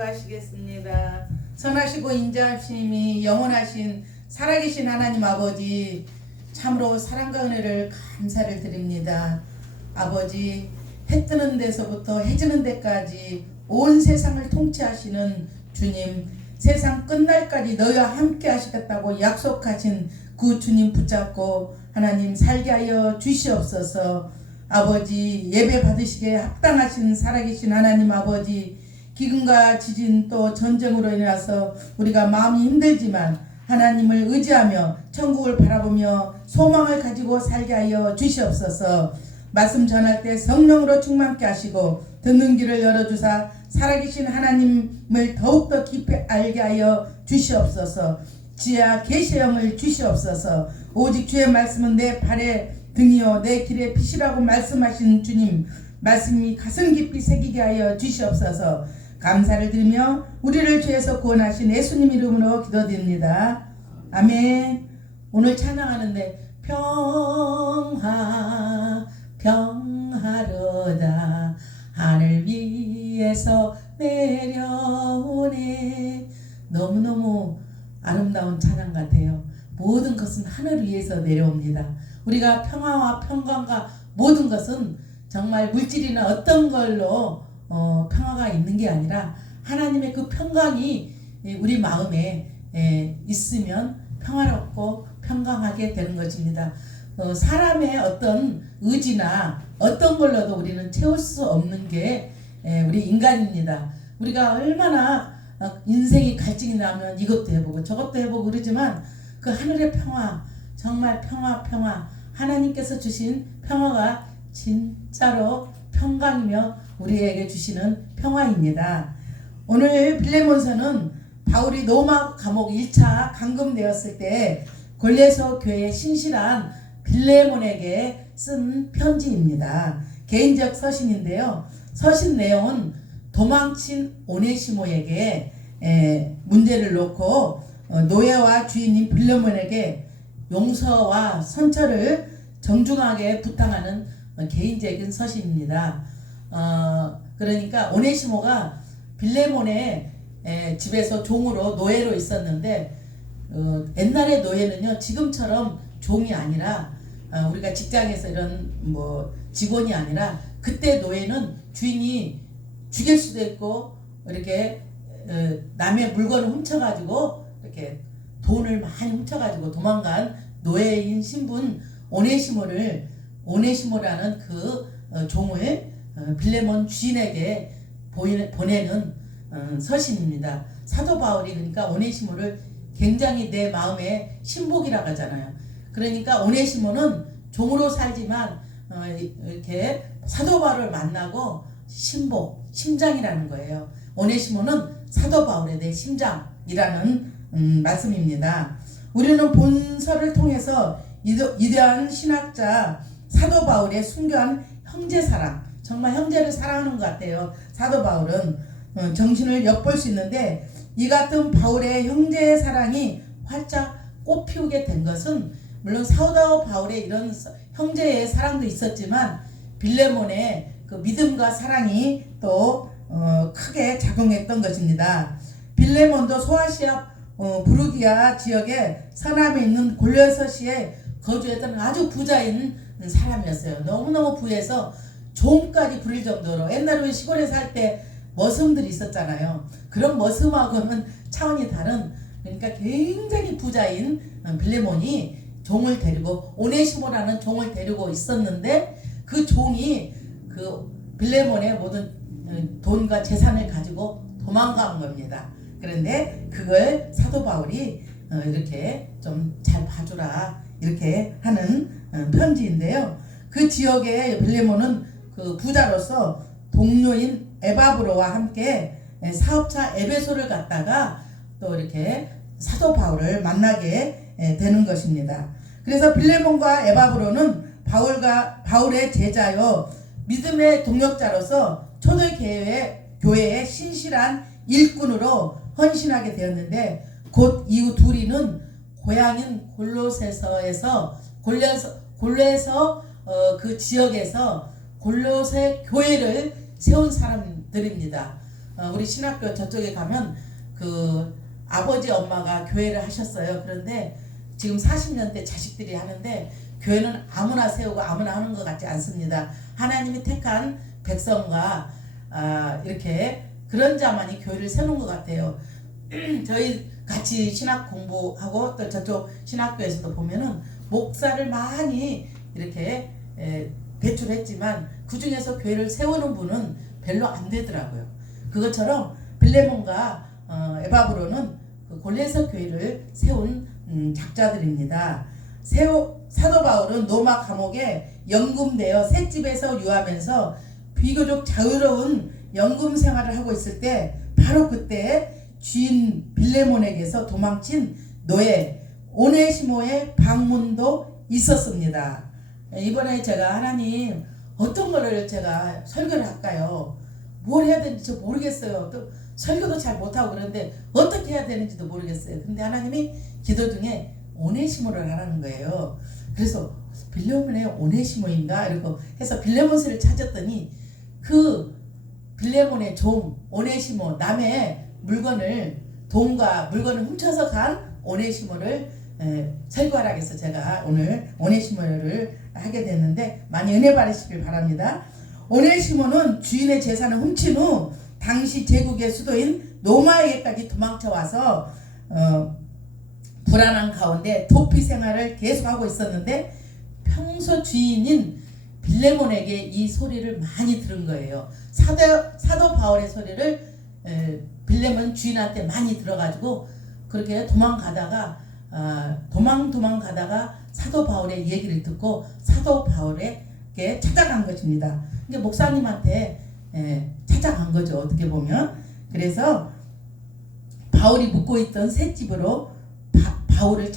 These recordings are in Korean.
기도하시겠습니다. 선하시고 인자하심이 영원하신 살아계신 하나님 아버지, 참으로 사랑과 은혜를 감사를 드립니다. 아버지, 해 뜨는 데서부터 해 지는 데까지 온 세상을 통치하시는 주님, 세상 끝날까지 너희와 함께 하시겠다고 약속하신 그 주님 붙잡고 하나님 살게 하여 주시옵소서. 아버지, 예배 받으시기에 합당하신 살아계신 하나님 아버지, 기근과 지진 또 전쟁으로 인해서 우리가 마음이 힘들지만 하나님을 의지하며 천국을 바라보며 소망을 가지고 살게 하여 주시옵소서. 말씀 전할 때 성령으로 충만케 하시고 듣는 귀를 열어주사 살아계신 하나님을 더욱더 깊이 알게 하여 주시옵소서. 지혜와 계시의 영을 주시옵소서. 오직 주의 말씀은 내 발의 등이요 내 길의 빛이라고 말씀하신 주님, 말씀이 가슴 깊이 새기게 하여 주시옵소서. 감사를 드리며 우리를 죄에서 구원하신 예수님 이름으로 기도드립니다. 아멘. 오늘 찬양하는데 평화 평화로다 하늘 위에서 내려오네. 너무너무 아름다운 찬양 같아요. 모든 것은 하늘 위에서 내려옵니다. 우리가 평화와 평강과 모든 것은 정말 물질이나 어떤 걸로 평화가 있는 게 아니라 하나님의 그 평강이 우리 마음에 있으면 평화롭고 평강하게 되는 것입니다. 사람의 어떤 의지나 어떤 걸로도 우리는 채울 수 없는 게 우리 인간입니다. 우리가 얼마나 인생이 갈증이 나면 이것도 해보고 저것도 해보고 그러지만 그 하늘의 평화, 정말 평화 하나님께서 주신 평화가 진짜로 평강이며 우리에게 주시는 평화입니다. 오늘 빌레몬서는 바울이 로마 감옥 1차 감금되었을 때 골레서 교회의 신실한 빌레몬에게 쓴 편지입니다. 개인적 서신인데요. 서신 내용은 도망친 오네시모에게 문제를 놓고 노예와 주인인 빌레몬에게 용서와 선처를 정중하게 부탁하는 개인적인 서신입니다. 그러니까 오네시모가 빌레몬의 집에서 종으로 노예로 있었는데 옛날의 노예는요 지금처럼 종이 아니라 우리가 직장에서 이런 뭐 직원이 아니라 그때 노예는 주인이 죽일 수도 있고 이렇게 남의 물건을 훔쳐가지고 이렇게 돈을 많이 훔쳐가지고 도망간 노예인 신분 오네시모라는 그 종을 빌레몬 주인에게 보내는 서신입니다. 사도 바울이 그러니까 오네시모를 굉장히 내 마음의 신복이라고 하잖아요. 그러니까 오네시모는 종으로 살지만 이렇게 사도 바울을 만나고 심장이라는 거예요. 오네시모는 사도 바울의 내 심장이라는 말씀입니다. 우리는 본서를 통해서 위대한 신학자 사도 바울의 순교한 형제 사랑, 정말 형제를 사랑하는 것 같아요. 사도 바울은 정신을 엿볼 수 있는데 이 같은 바울의 형제의 사랑이 활짝 꽃피우게 된 것은 물론 사도 바울의 이런 형제의 사랑도 있었지만 빌레몬의 그 믿음과 사랑이 또 크게 작용했던 것입니다. 빌레몬도 소아시아 부르기아 지역의 서남에 있는 골레서시에 거주했던 아주 부자인 사람이었어요. 너무너무 부해서 종까지 부릴 정도로 옛날에 시골에 살 때 머슴들이 있었잖아요. 그런 머슴하고는 차원이 다른 그러니까 굉장히 부자인 빌레몬이 종을 데리고 오네시모라는 종을 데리고 있었는데 그 종이 그 빌레몬의 모든 돈과 재산을 가지고 도망간 겁니다. 그런데 그걸 사도 바울이 이렇게 좀 잘 봐주라 이렇게 하는 편지인데요. 그 지역의 빌레몬은 그 부자로서 동료인 에바브로와 함께 사업차 에베소를 갔다가 또 이렇게 사도 바울을 만나게 되는 것입니다. 그래서 빌레몬과 에바브로는 바울의 제자요 믿음의 동역자로서 초대교회의 신실한 일꾼으로 헌신하게 되었는데 곧 이후 둘이는 고향인 골로새서 그 지역에서 골로새 교회를 세운 사람들입니다. 우리 신학교 저쪽에 가면 그 아버지 엄마가 교회를 하셨어요. 그런데 지금 40년대 자식들이 하는데 교회는 아무나 세우고 아무나 하는 것 같지 않습니다. 하나님이 택한 백성과 이렇게 그런 자만이 교회를 세우는 것 같아요. 저희 같이 신학 공부하고 또 저쪽 신학교에서도 보면은 목사를 많이 이렇게 배출했지만 그 중에서 교회를 세우는 분은 별로 안 되더라고요. 그것처럼 빌레몬과 에바브로는 그 골레서 교회를 세운 작자들입니다. 사도 바울은 로마 감옥에 연금되어 셋집에서 유하면서 비교적 자유로운 연금 생활을 하고 있을 때 바로 그때 주인 빌레몬에게서 도망친 노예 오네시모의 방문도 있었습니다. 이번에 제가 하나님 어떤 거를 제가 설교를 할까요? 뭘 해야 되는지 저 모르겠어요. 또 설교도 잘 못하고 그러는데 어떻게 해야 되는지도 모르겠어요. 근데 하나님이 기도 중에 오네시모를 하라는 거예요. 그래서 빌레몬의 오네시모인가 이러고 해서 빌레몬스를 찾았더니 그 빌레몬의 종 오네시모 남의 돈과 물건을 훔쳐서 간 오네시모를 설교하라 해서 제가 오늘 오네시모를 하게 됐는데 많이 은혜 받으시길 바랍니다. 오네시모는 주인의 재산을 훔친 후 당시 제국의 수도인 로마에게까지 도망쳐 와서 불안한 가운데 도피 생활을 계속하고 있었는데 평소 주인인 빌레몬에게 이 소리를 많이 들은 거예요. 사도 바울의 소리를 빌레몬 주인한테 많이 들어가지고 그렇게 도망가다가 사도 바울의 얘기를 듣고 사도 바울에게 찾아간 것입니다. 이게 목사님한테 찾아간 거죠. 어떻게 보면. 그래서 바울이 묵고 있던 셋집으로 바울을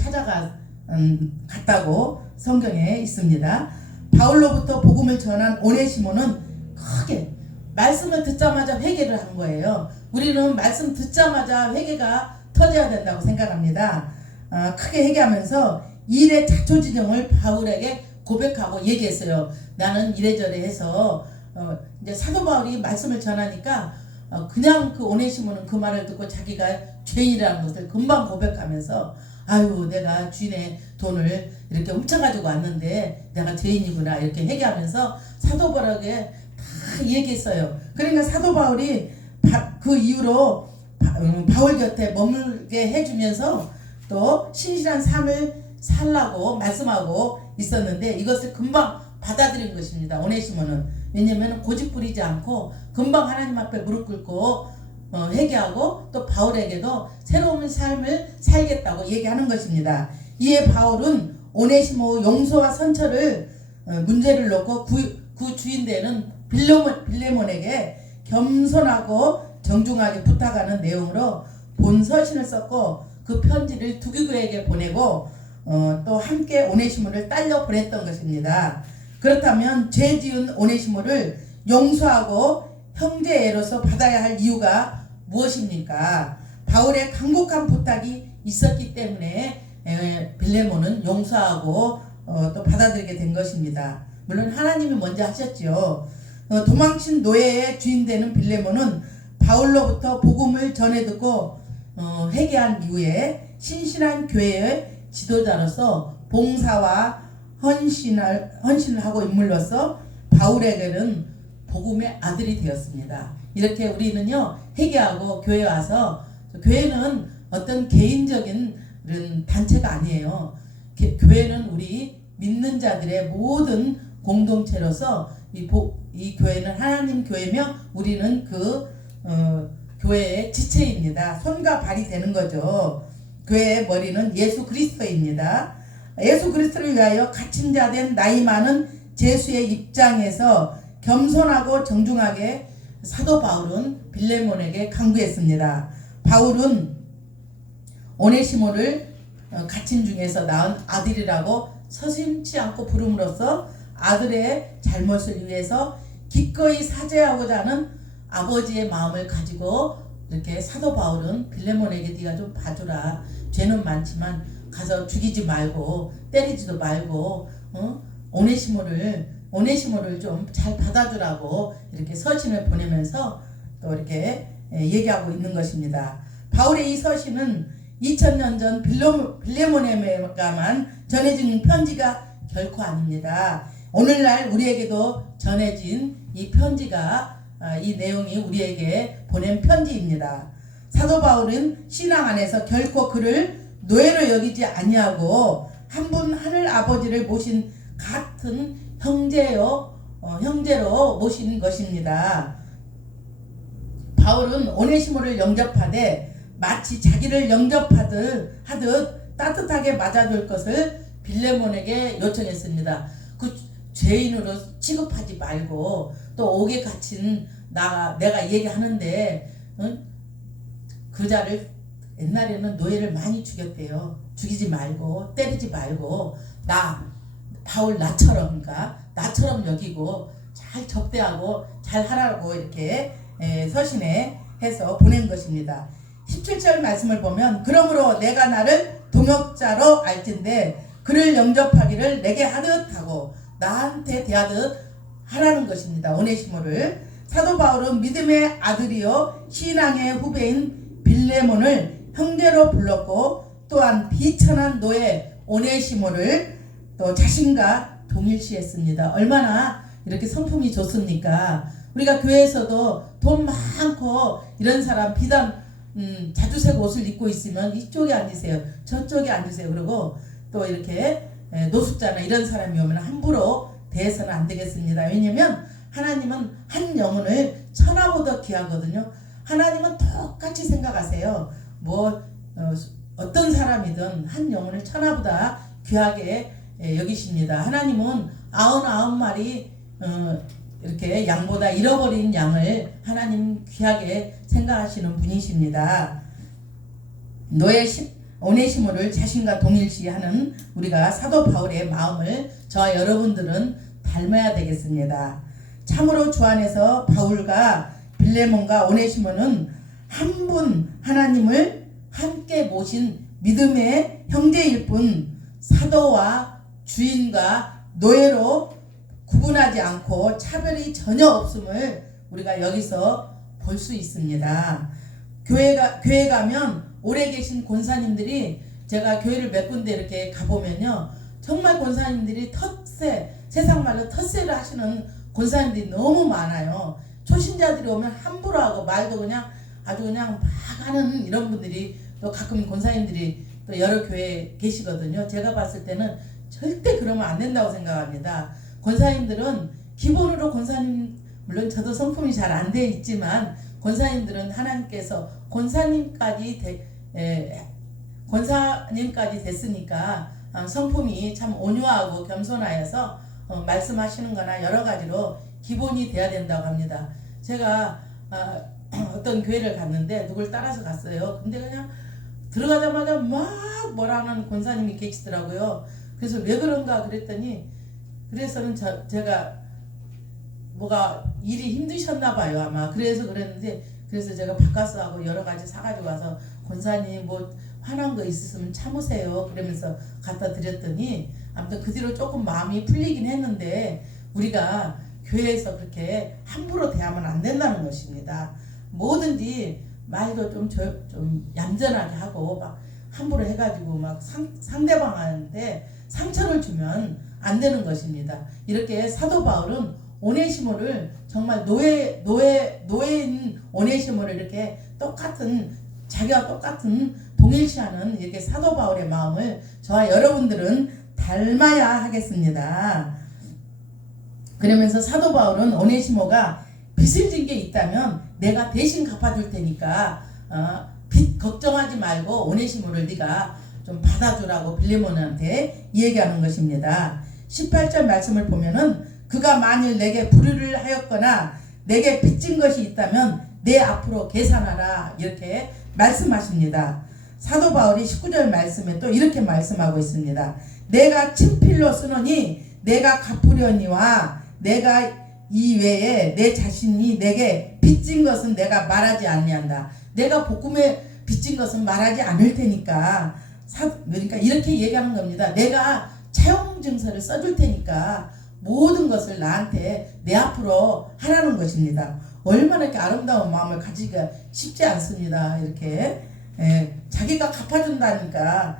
갔다고 성경에 있습니다. 바울로부터 복음을 전한 오네시모는 크게 말씀을 듣자마자 회개를 한 거예요. 우리는 말씀 듣자마자 회개가 터져야 된다고 생각합니다. 크게 회개하면서 일의 자초지종을 바울에게 고백하고 얘기했어요. 나는 이래저래 해서 이제 사도 바울이 말씀을 전하니까 그냥 그 오네시모는 그 말을 듣고 자기가 죄인이라는 것을 금방 고백하면서 아유 내가 주인의 돈을 이렇게 훔쳐가지고 왔는데 내가 죄인이구나 이렇게 회개하면서 사도 바울에게 다 얘기했어요. 그러니까 사도 바울이 그 이후로 바울 곁에 머물게 해주면서 또 신실한 삶을 살라고 말씀하고 있었는데 이것을 금방 받아들인 것입니다. 오네시모는. 왜냐하면 고집 부리지 않고 금방 하나님 앞에 무릎 꿇고 회개하고 또 바울에게도 새로운 삶을 살겠다고 얘기하는 것입니다. 이에 바울은 오네시모 용서와 선처를 문제를 놓고 그 주인 되는 빌레몬에게 겸손하고 정중하게 부탁하는 내용으로 본서신을 썼고 그 편지를 두기교에게 보내고 또 함께 오네시모를 딸려 보냈던 것입니다. 그렇다면 죄 지은 오네시모를 용서하고 형제애로서 받아야 할 이유가 무엇입니까? 바울의 간곡한 부탁이 있었기 때문에 빌레몬은 용서하고 또 받아들이게 된 것입니다. 물론 하나님이 먼저 하셨죠. 도망친 노예의 주인 되는 빌레몬은 바울로부터 복음을 전해 듣고 회개한 이후에 신실한 교회의 지도자로서 봉사와 헌신을 하고 인물로서 바울에게는 복음의 아들이 되었습니다. 이렇게 우리는요 회개하고 교회에 와서 교회는 어떤 개인적인 단체가 아니에요. 교회는 우리 믿는 자들의 모든 공동체로서 이 교회는 하나님 교회며 우리는 그 교회의 지체입니다. 손과 발이 되는 거죠. 교회의 머리는 예수 그리스도입니다. 예수 그리스도를 위하여 갇힌 자 된 나이 많은 제수의 입장에서 겸손하고 정중하게 사도 바울은 빌레몬에게 강구했습니다. 바울은 오네시모를 갇힌 중에서 낳은 아들이라고 서슴지 않고 부름으로써 아들의 잘못을 위해서 기꺼이 사죄하고자 하는 아버지의 마음을 가지고 이렇게 사도 바울은 빌레몬에게 네가 좀 봐주라. 죄는 많지만 가서 죽이지 말고 때리지도 말고 오네시모를 좀 잘 받아주라고 이렇게 서신을 보내면서 또 이렇게 얘기하고 있는 것입니다. 바울의 이 서신은 2000년 전 빌레몬에게만 전해진 편지가 결코 아닙니다. 오늘날 우리에게도 전해진 이 편지가 이 내용이 우리에게 보낸 편지입니다. 사도 바울은 신앙 안에서 결코 그를 노예로 여기지 아니하고 한 분 하늘 아버지를 모신 같은 형제로 모신 것입니다. 바울은 오네시모를 영접하되 마치 자기를 영접하듯 따뜻하게 맞아줄 것을 빌레몬에게 요청했습니다. 그 죄인으로 취급하지 말고 또 옥에 갇힌 내가 얘기하는데 그 자를 옛날에는 노예를 많이 죽였대요. 죽이지 말고 때리지 말고 바울 나처럼 여기고 잘 접대하고 잘 하라고 이렇게 서신에 해서 보낸 것입니다. 17절 말씀을 보면 그러므로 내가 나를 동역자로 알진대 그를 영접하기를 내게 하듯 하고 나한테 대하듯 하라는 것입니다. 오네시모를 사도 바울은 믿음의 아들이요 신앙의 후배인 빌레몬을 형제로 불렀고 또한 비천한 노예 오네시모를 또 자신과 동일시했습니다. 얼마나 이렇게 성품이 좋습니까? 우리가 교회에서도 돈 많고 이런 사람 비단 자주색 옷을 입고 있으면 이쪽에 앉으세요. 저쪽에 앉으세요. 그리고 또 이렇게 노숙자나 이런 사람이 오면 함부로 대해서는 안 되겠습니다. 왜냐면 하나님은 한 영혼을 천하보다 귀하거든요. 하나님은 똑같이 생각하세요. 어떤 사람이든 한 영혼을 천하보다 귀하게 여기십니다. 하나님은 99마리 이렇게 양보다 잃어버린 양을 하나님 귀하게 생각하시는 분이십니다. 노예 오네시모를 자신과 동일시하는 우리가 사도 바울의 마음을 저와 여러분들은 닮아야 되겠습니다. 참으로 주 안에서 바울과 빌레몬과 오네시모는 한 분 하나님을 함께 모신 믿음의 형제일 뿐 사도와 주인과 노예로 구분하지 않고 차별이 전혀 없음을 우리가 여기서 볼 수 있습니다. 교회 가면 오래 계신 권사님들이 제가 교회를 몇 군데 이렇게 가보면요. 정말 권사님들이 세상 말로 텃세를 하시는 권사님들이 너무 많아요. 초신자들이 오면 함부로 하고 말도 그냥 아주 그냥 막 하는 이런 분들이 또 가끔 권사님들이 또 여러 교회에 계시거든요. 제가 봤을 때는 절대 그러면 안 된다고 생각합니다. 권사님들은 기본으로 권사님 물론 저도 성품이 잘 안 돼 있지만 권사님들은 하나님께서 권사님까지 됐으니까 성품이 참 온유하고 겸손하여서 말씀하시는 거나 여러 가지로 기본이 돼야 된다고 합니다. 제가 어떤 교회를 갔는데 누굴 따라서 갔어요. 근데 그냥 들어가자마자 막 뭐라는 권사님이 계시더라고요. 그래서 왜 그런가 그랬더니 그래서는 제가 뭐가 일이 힘드셨나 봐요 아마. 그래서 그랬는데 그래서 제가 바카스 하고 여러 가지 사가지고 와서 권사님 화난 거 있으면 참으세요 그러면서 갖다 드렸더니 아무튼 그 뒤로 조금 마음이 풀리긴 했는데 우리가 교회에서 그렇게 함부로 대하면 안 된다는 것입니다. 뭐든지 말도 좀 얌전하게 하고 막 함부로 해가지고 막 상대방한테 상처를 주면 안 되는 것입니다. 이렇게 사도 바울은 오네시모를 정말 노예인 오네시모를 이렇게 자기와 똑같은 동일시하는 이렇게 사도 바울의 마음을 저와 여러분들은 닮아야 하겠습니다. 그러면서 사도 바울은 오네시모가 빚을 진 게 있다면 내가 대신 갚아줄 테니까 빚 걱정하지 말고 오네시모를 네가 좀 받아주라고 빌레몬한테 얘기하는 것입니다. 18절 말씀을 보면은 그가 만일 내게 불의를 하였거나 내게 빚진 것이 있다면 내 앞으로 계산하라 이렇게 말씀하십니다. 사도 바울이 19절 말씀에 또 이렇게 말씀하고 있습니다. 내가 친필로 쓰노니 내가 갚으려니와 내가 이외에 내 자신이 내게 빚진 것은 내가 말하지 아니한다. 내가 복음에 빚진 것은 말하지 않을 테니까 그러니까 이렇게 얘기하는 겁니다. 내가 차용증서를 써줄 테니까 모든 것을 나한테 내 앞으로 하라는 것입니다. 얼마나 이렇게 아름다운 마음을 가지기가 쉽지 않습니다. 이렇게 자기가 갚아준다니까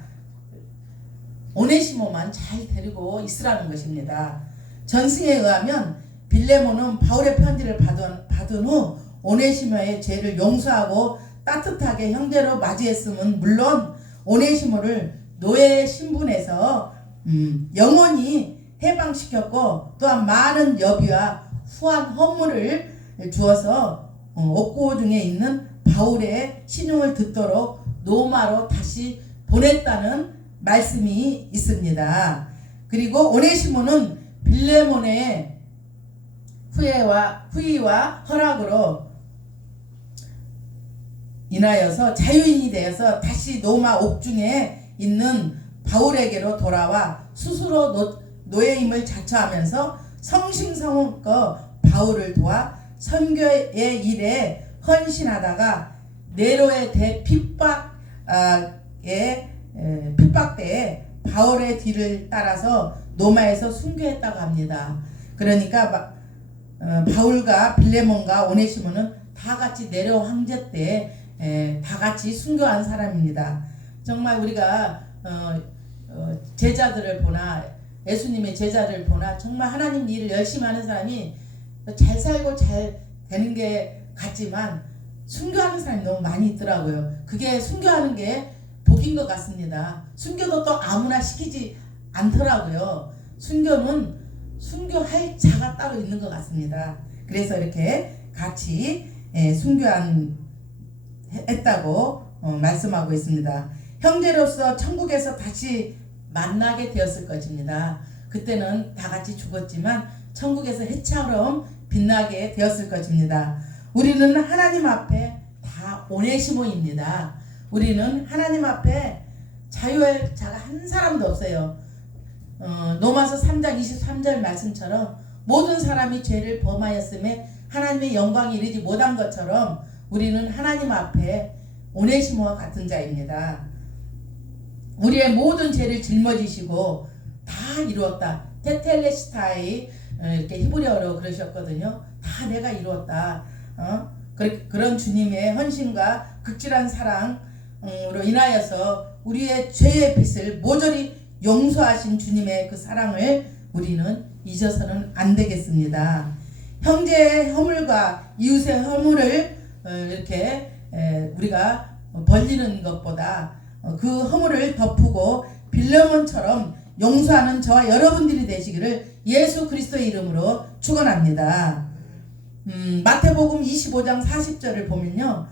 오네시모만 잘 데리고 있으라는 것입니다. 전승에 의하면 빌레몬은 바울의 편지를 받은 후 오네시모의 죄를 용서하고 따뜻하게 형제로 맞이했음은 물론 오네시모를 노예 신분에서 영원히 해방시켰고 또한 많은 여비와 후한 헌물을 주어서 옥고 중에 있는 바울의 신용을 듣도록 로마로 다시 보냈다는 말씀이 있습니다. 그리고 오네시모는 빌레몬의 후의와 허락으로 인하여서 자유인이 되어서 다시 로마 옥중에 있는 바울에게로 돌아와 스스로 노예임을 자처하면서 성심성의껏 바울을 도와 선교의 일에 헌신하다가 네로의 핍박때에 바울의 뒤를 따라서 로마에서 순교했다고 합니다. 그러니까 바울과 빌레몬과 오네시모는 다 같이 네로 황제 때 다 같이 순교한 사람입니다. 정말 우리가 제자들을 보나 예수님의 제자를 보나 정말 하나님 일을 열심히 하는 사람이 잘 살고 잘 되는 게 같지만 순교하는 사람이 너무 많이 있더라고요. 그게 순교하는 게 복인 것 같습니다. 순교도 또 아무나 시키지 않더라고요. 순교는 순교할 자가 따로 있는 것 같습니다. 그래서 이렇게 같이 순교했다고 말씀하고 있습니다. 형제로서 천국에서 다시 만나게 되었을 것입니다. 그때는 다 같이 죽었지만 천국에서 해처럼 빛나게 되었을 것입니다. 우리는 하나님 앞에 다 오네시모입니다. 우리는 하나님 앞에 자유할 자가 한 사람도 없어요. 로마서 3장 23절 말씀처럼 모든 사람이 죄를 범하였음에 하나님의 영광이 이르지 못한 것처럼 우리는 하나님 앞에 오네시모와 같은 자입니다. 우리의 모든 죄를 짊어지시고 다 이루었다. 테텔레스타이 이렇게 히브리어로 그러셨거든요. 다 내가 이루었다. 그런 주님의 헌신과 극진한 사랑으로 인하여서 우리의 죄의 빚을 모조리 용서하신 주님의 그 사랑을 우리는 잊어서는 안 되겠습니다. 형제의 허물과 이웃의 허물을 이렇게 우리가 벌리는 것보다 그 허물을 덮고 빌레몬처럼 용서하는 저와 여러분들이 되시기를 예수 그리스도의 이름으로 축원합니다. 마태복음 25장 40절을 보면요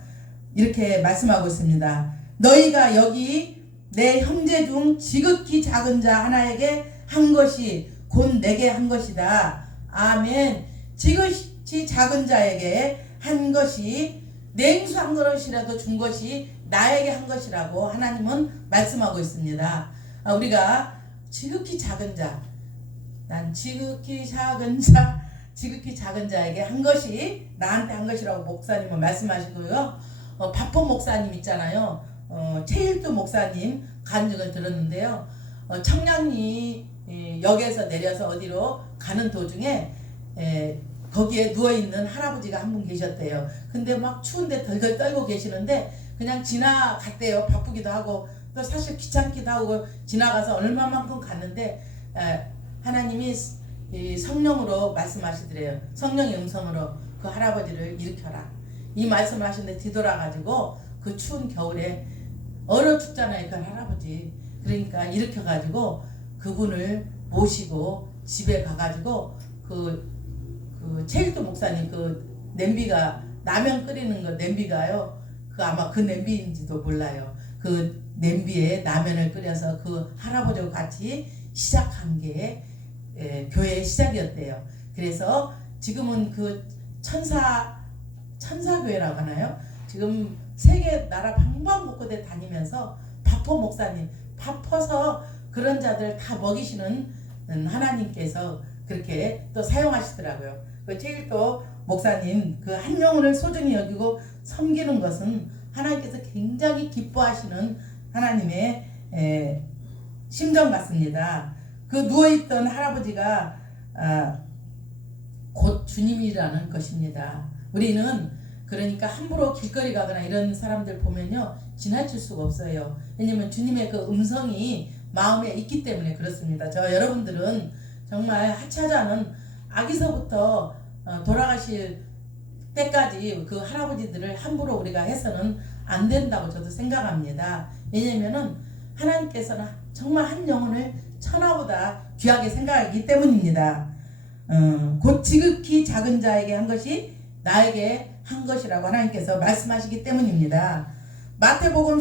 이렇게 말씀하고 있습니다. 너희가 여기 내 형제 중 지극히 작은 자 하나에게 한 것이 곧 내게 한 것이다. 아멘. 지극히 작은 자에게 한 것이 냉수 한 그릇이라도 준 것이 나에게 한 것이라고 하나님은 말씀하고 있습니다. 우리가 지극히 작은 자, 난 지극히 작은 자에게 한 것이 나한테 한 것이라고 목사님은 말씀하시고요. 바포 목사님 있잖아요. 최일두 목사님 간증을 들었는데요. 청량리 역에서 내려서 어디로 가는 도중에 거기에 누워있는 할아버지가 한 분 계셨대요. 근데 막 추운데 덜덜 떨고 계시는데 그냥 지나갔대요. 바쁘기도 하고 또 사실 귀찮기도 하고 지나가서 얼마만큼 갔는데 하나님이 성령으로 말씀하시더래요. 성령의 음성으로 그 할아버지를 일으켜라. 이 말씀하시는데 뒤돌아가지고 그 추운 겨울에 얼어 죽잖아요. 그 할아버지. 그러니까 일으켜가지고 그분을 모시고 집에 가가지고 그 최일도 목사님 그 냄비가 라면 끓이는 거 냄비가요. 그 아마 그 냄비인지도 몰라요. 그 냄비에 라면을 끓여서 그 할아버지와 같이 시작한 게 교회의 시작이었대요. 그래서 지금은 그 천사교회라고 하나요? 지금 세계 나라 방방곡곡에 다니면서 바포 목사님 밥 퍼서 그런 자들 다 먹이시는 하나님께서 그렇게 또 사용하시더라고요. 그 최일도 목사님 그 한 영혼을 소중히 여기고 섬기는 것은 하나님께서 굉장히 기뻐하시는 하나님의 심정 같습니다. 그 누워있던 할아버지가 곧 주님이라는 것입니다. 우리는 그러니까 함부로 길거리 가거나 이런 사람들 보면요 지나칠 수가 없어요. 왜냐면 주님의 그 음성이 마음에 있기 때문에 그렇습니다. 저 여러분들은 정말 하찮은 아기서부터 돌아가실 때까지 그 할아버지들을 함부로 우리가 해서는 안 된다고 저도 생각합니다. 왜냐면은 하나님께서는 정말 한 영혼을 천하보다 귀하게 생각하기 때문입니다. 곧 지극히 작은 자에게 한 것이 나에게 한 것이라고 하나님께서 말씀하시기 때문입니다. 마태복음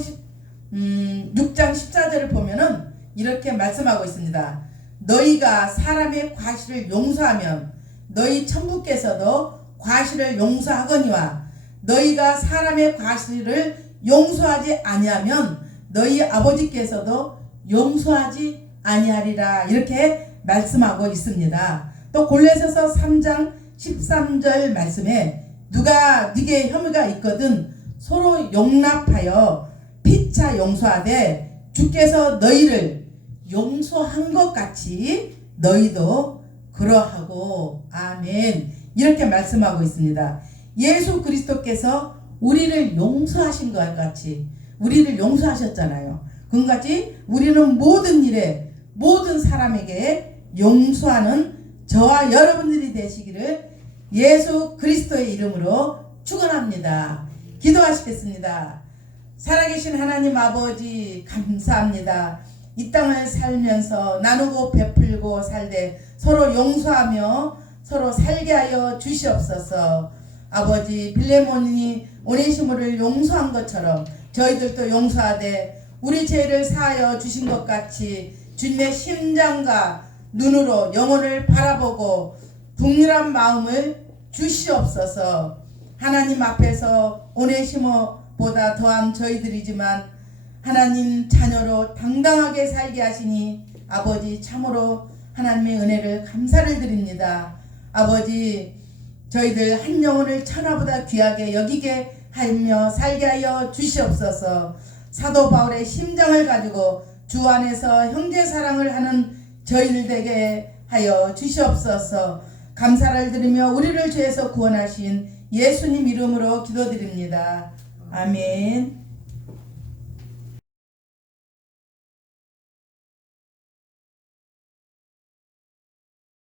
6장 14절을 보면은 이렇게 말씀하고 있습니다. 너희가 사람의 과실을 용서하면 너희 천부께서도 과실을 용서하거니와 너희가 사람의 과실을 용서하지 아니하면 너희 아버지께서도 용서하지 아니하리라 이렇게 말씀하고 있습니다. 또 골로새서 3장 13절 말씀에 누가 네게 혐의가 있거든 서로 용납하여 피차 용서하되 주께서 너희를 용서한 것 같이 너희도 그러하고 아멘 이렇게 말씀하고 있습니다. 예수 그리스도께서 우리를 용서하신 것 같이 우리를 용서하셨잖아요. 그같이 우리는 모든 일에 모든 사람에게 용서하는 저와 여러분들이 되시기를 예수 그리스도의 이름으로 축원합니다. 기도하시겠습니다. 살아계신 하나님 아버지 감사합니다. 이 땅을 살면서 나누고 베풀고 살되 서로 용서하며 서로 살게 하여 주시옵소서. 아버지 빌레몬이 오네시모를 용서한 것처럼 저희들도 용서하되 우리 죄를 사하여 주신 것 같이 주님의 심장과 눈으로 영혼을 바라보고 동일한 마음을 주시옵소서. 하나님 앞에서 오네시모보다 더한 저희들이지만 하나님 자녀로 당당하게 살게 하시니 아버지 참으로 하나님의 은혜를 감사를 드립니다. 아버지 저희들 한 영혼을 천하보다 귀하게 여기게 하며 살게 하여 주시옵소서. 사도 바울의 심장을 가지고 주 안에서 형제 사랑을 하는 저희들 되게 하여 주시옵소서. 감사를 드리며 우리를 죄에서 구원하신 예수님 이름으로 기도드립니다. 아멘.